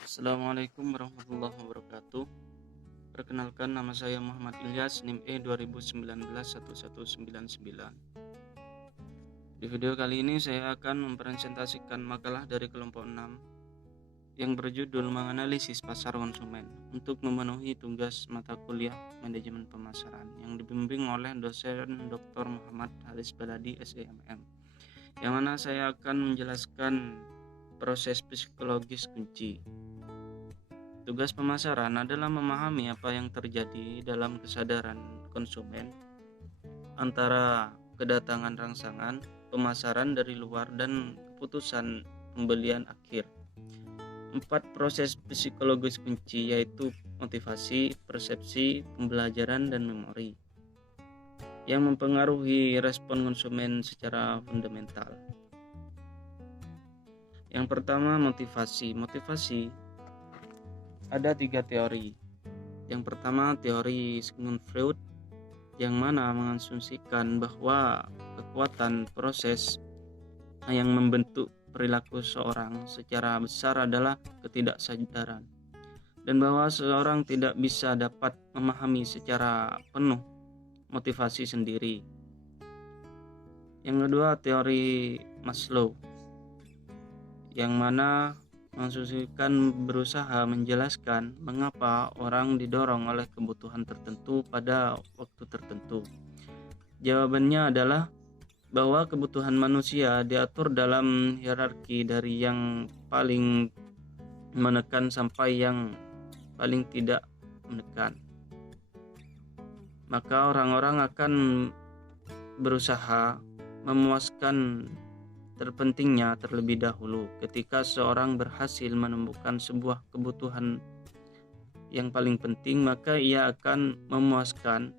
Assalamualaikum warahmatullahi wabarakatuh. Perkenalkan, nama saya Muhammad Ilyas, NIM E 2019-1199. Di video kali ini saya akan mempresentasikan makalah dari kelompok 6 yang berjudul menganalisis pasar konsumen untuk memenuhi tugas mata kuliah manajemen pemasaran yang dibimbing oleh dosen Dr. Muhammad Haris Baladi SEMM, yang mana saya akan menjelaskan proses psikologis kunci. Tugas pemasaran adalah memahami apa yang terjadi dalam kesadaran konsumen antara kedatangan rangsangan pemasaran dari luar dan keputusan pembelian akhir. 4 proses psikologis kunci yaitu motivasi, persepsi, pembelajaran, dan memori yang mempengaruhi respon konsumen secara fundamental. Yang pertama, motivasi. Ada 3 teori. Yang pertama, teori Sigmund Freud, yang mana mengasumsikan bahwa kekuatan proses yang membentuk perilaku seorang secara besar adalah ketidaksadaran, dan bahwa seseorang tidak bisa dapat memahami secara penuh motivasi sendiri. Yang kedua, teori Maslow, yang mana mengasumsikan berusaha menjelaskan mengapa orang didorong oleh kebutuhan tertentu pada waktu tertentu. Jawabannya adalah bahwa kebutuhan manusia diatur dalam hierarki dari yang paling menekan sampai yang paling tidak menekan. Maka orang-orang akan berusaha memuaskan terpentingnya terlebih dahulu. Ketika seorang berhasil menemukan sebuah kebutuhan yang paling penting, maka ia akan memuaskan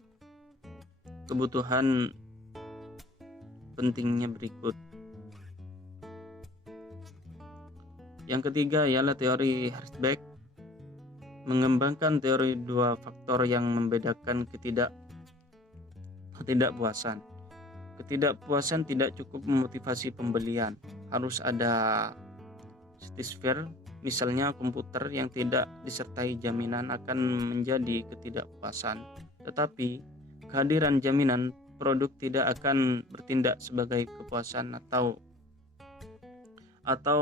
kebutuhan pentingnya berikut. Yang ketiga ialah teori Herzberg, mengembangkan teori 2 faktor yang membedakan ketidakpuasan. Ketidakpuasan tidak cukup memotivasi pembelian. Harus ada satisfier, misalnya komputer yang tidak disertai jaminan akan menjadi ketidakpuasan. Tetapi kehadiran jaminan produk tidak akan bertindak sebagai kepuasan atau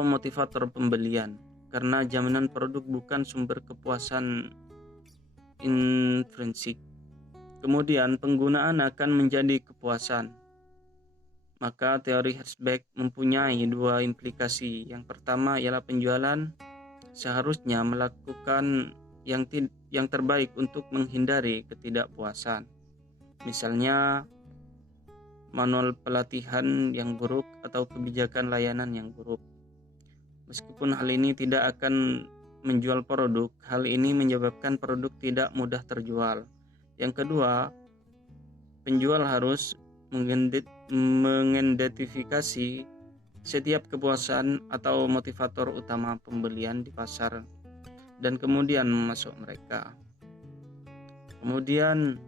motivator pembelian, karena jaminan produk bukan sumber kepuasan intrinsik. Kemudian penggunaan akan menjadi kepuasan. Maka teori Herzberg mempunyai 2 implikasi. Yang pertama ialah penjualan seharusnya melakukan yang terbaik untuk menghindari ketidakpuasan. Misalnya manual pelatihan yang buruk atau kebijakan layanan yang buruk. Meskipun hal ini tidak akan menjual produk, hal ini menyebabkan produk tidak mudah terjual. Yang kedua, penjual harus mengidentifikasi setiap kepuasan atau motivator utama pembelian di pasar dan kemudian memasuk mereka. Kemudian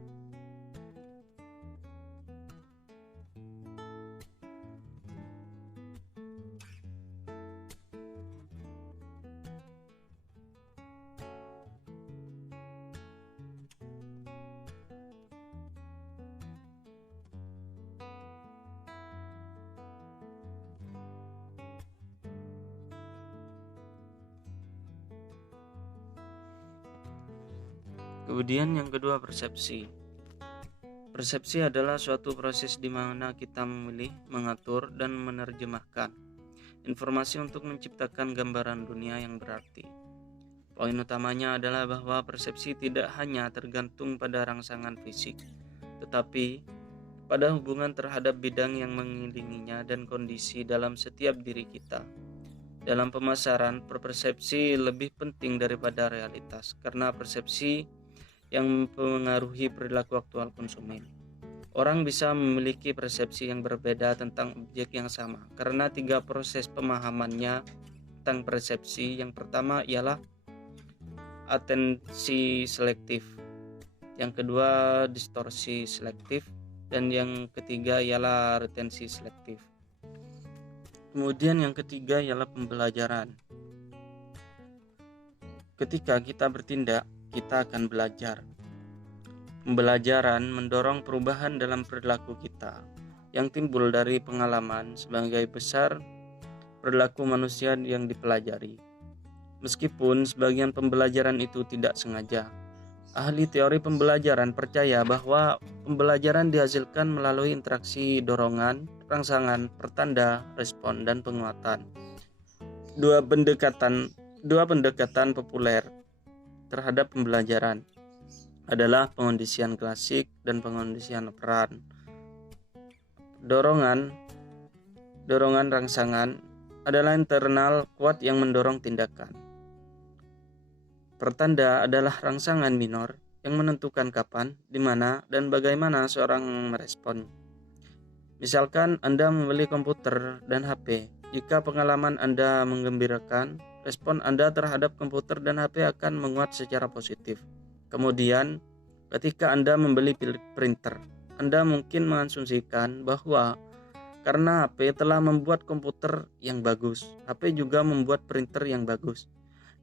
yang kedua, persepsi. Persepsi adalah suatu proses di mana kita memilih, mengatur, dan menerjemahkan informasi untuk menciptakan gambaran dunia yang berarti. Poin utamanya adalah bahwa persepsi tidak hanya tergantung pada rangsangan fisik, tetapi pada hubungan terhadap bidang yang mengelilinginya dan kondisi dalam setiap diri kita. Dalam pemasaran, persepsi lebih penting daripada realitas, karena persepsi yang mempengaruhi perilaku aktual konsumen. Orang bisa memiliki persepsi yang berbeda tentang objek yang sama karena 3 proses pemahamannya tentang persepsi. Yang pertama ialah atensi selektif, yang kedua distorsi selektif, dan yang ketiga ialah retensi selektif. Kemudian yang ketiga ialah pembelajaran. ketika kita bertindak, kita akan belajar. Pembelajaran mendorong perubahan dalam perilaku kita yang timbul dari pengalaman. Sebagai besar perilaku manusia yang dipelajari, meskipun sebagian pembelajaran itu tidak sengaja. Ahli teori pembelajaran percaya bahwa pembelajaran dihasilkan melalui interaksi dorongan, rangsangan, pertanda, respon, dan penguatan. Dua pendekatan populer terhadap pembelajaran adalah pengondisian klasik dan pengondisian operan. Dorongan rangsangan adalah internal kuat yang mendorong tindakan. Pertanda adalah rangsangan minor yang menentukan kapan, di mana, dan bagaimana seorang merespon. Misalkan Anda membeli komputer dan HP. Jika pengalaman Anda menggembirakan, respon Anda terhadap komputer dan HP akan menguat secara positif. Kemudian, ketika Anda membeli printer, Anda mungkin mengasumsikan bahwa karena HP telah membuat komputer yang bagus, HP juga membuat printer yang bagus.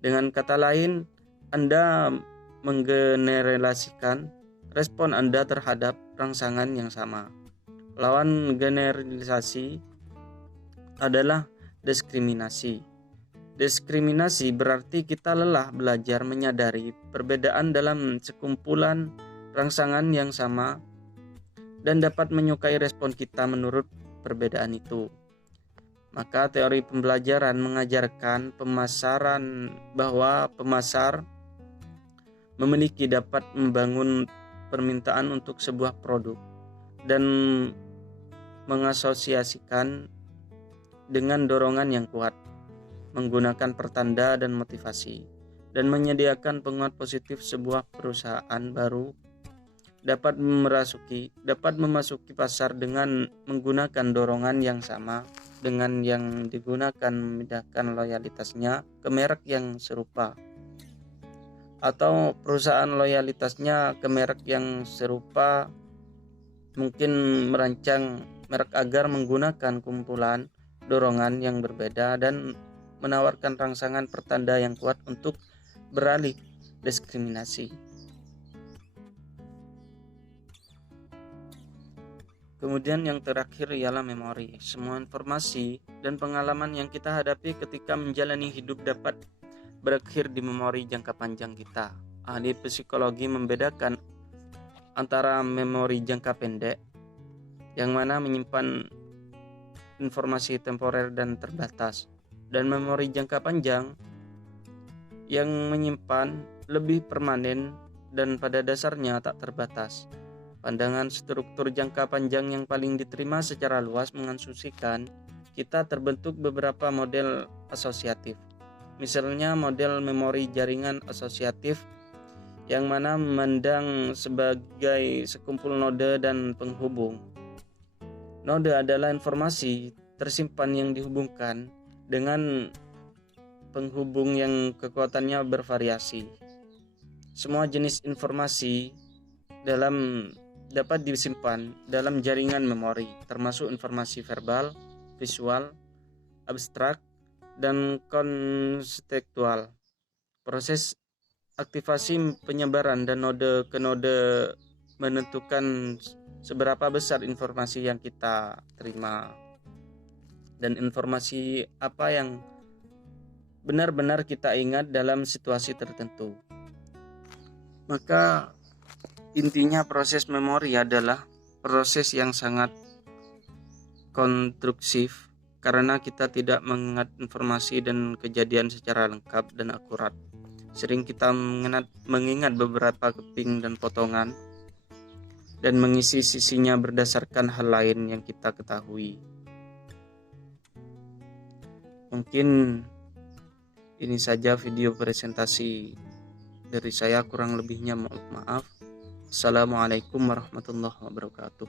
Dengan kata lain, Anda menggeneralisasikan respon Anda terhadap rangsangan yang sama. Lawan generalisasi adalah diskriminasi. Diskriminasi berarti kita lelah belajar menyadari perbedaan dalam sekumpulan rangsangan yang sama dan dapat menyukai respon kita menurut perbedaan itu. Maka teori pembelajaran mengajarkan pemasaran bahwa pemasar memiliki dapat membangun permintaan untuk sebuah produk dan mengasosiasikan dengan dorongan yang kuat, menggunakan pertanda dan motivasi, dan menyediakan penguat positif. Sebuah perusahaan baru dapat memasuki pasar dengan menggunakan dorongan yang sama dengan yang digunakan memindahkan loyalitasnya ke merek yang serupa, atau perusahaan loyalitasnya ke merek yang serupa mungkin merancang merek agar menggunakan kumpulan dorongan yang berbeda dan menawarkan rangsangan pertanda yang kuat untuk beralih diskriminasi. Kemudian yang terakhir ialah memori. Semua informasi dan pengalaman yang kita hadapi ketika menjalani hidup dapat berakhir di memori jangka panjang kita. Ahli psikologi membedakan antara memori jangka pendek yang mana menyimpan informasi temporer dan terbatas, dan memori jangka panjang yang menyimpan lebih permanen dan pada dasarnya tak terbatas. Pandangan struktur jangka panjang yang paling diterima secara luas mengasumsikan kita terbentuk beberapa model asosiatif. Misalnya model memori jaringan asosiatif yang mana memandang sebagai sekumpul node dan penghubung. Node adalah informasi tersimpan yang dihubungkan dengan penghubung yang kekuatannya bervariasi. Semua jenis informasi dapat disimpan dalam jaringan memori, termasuk informasi verbal, visual, abstrak, dan konseptual. Proses aktivasi penyebaran dan node ke node menentukan seberapa besar informasi yang kita terima dan informasi apa yang benar-benar kita ingat dalam situasi tertentu. Maka intinya proses memori adalah proses yang sangat konstruksif karena kita tidak mengingat informasi dan kejadian secara lengkap dan akurat. Sering kita mengingat beberapa keping dan potongan dan mengisi sisinya berdasarkan hal lain yang kita ketahui. Mungkin ini saja video presentasi dari saya, kurang lebihnya maaf. Assalamualaikum warahmatullahi wabarakatuh.